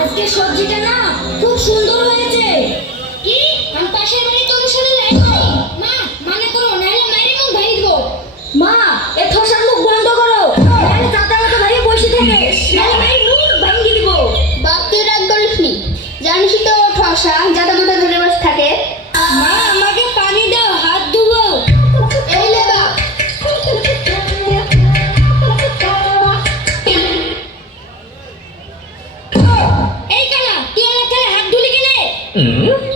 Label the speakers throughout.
Speaker 1: আজকে সবজিটা না খুব সুন্দর হয়েছে। কি? আমি পাশে বাড়ি
Speaker 2: 嗯。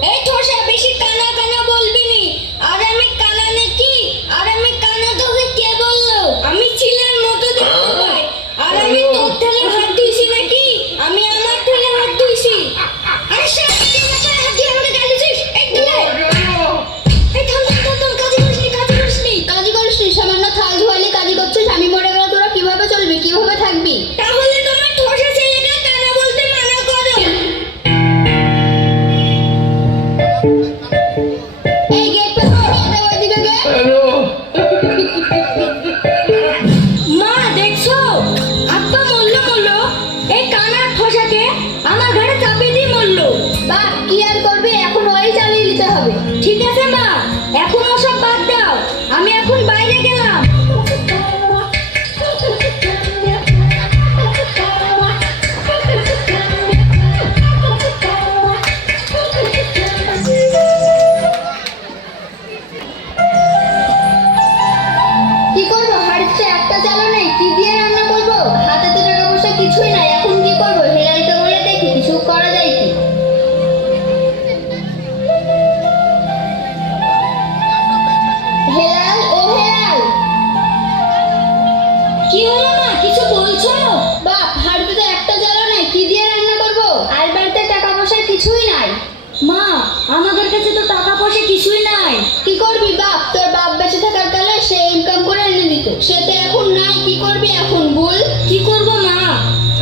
Speaker 2: কাছে তো টাকা পয়সা কিছুই নাই। কি করবি বাপ? তোর বাপ বেঁচে থাকার কালে সে ইনকাম করে এনে দিত। সে তো এখন নাই কি করবি এখন বল?
Speaker 1: কি করব মা?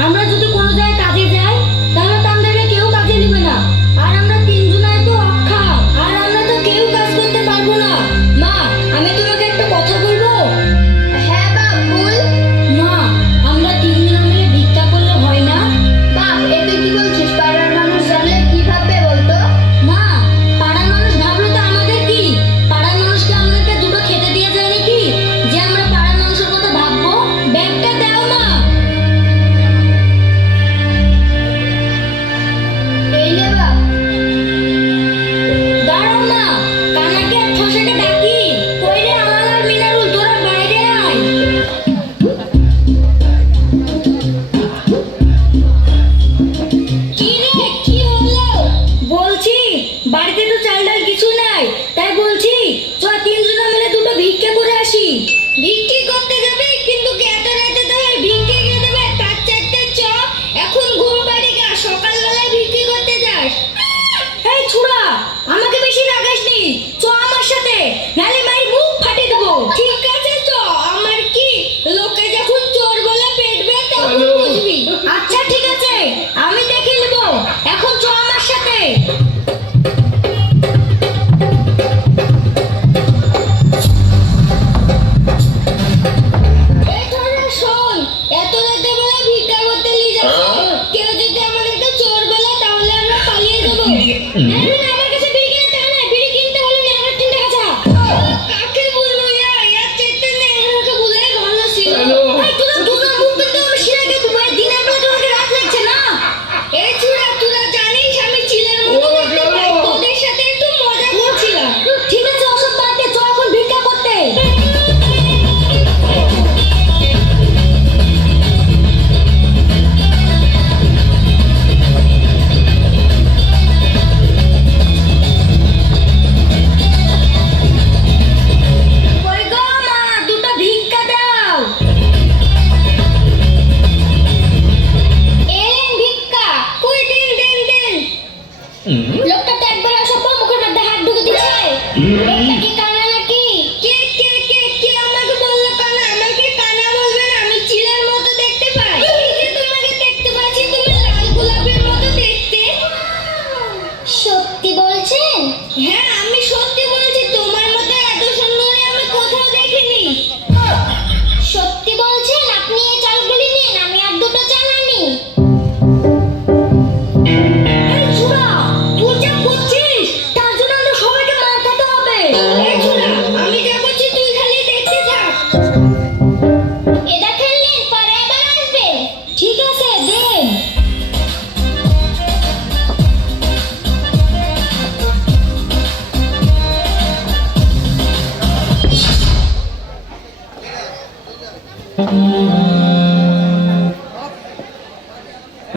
Speaker 1: আমরা যদি
Speaker 2: child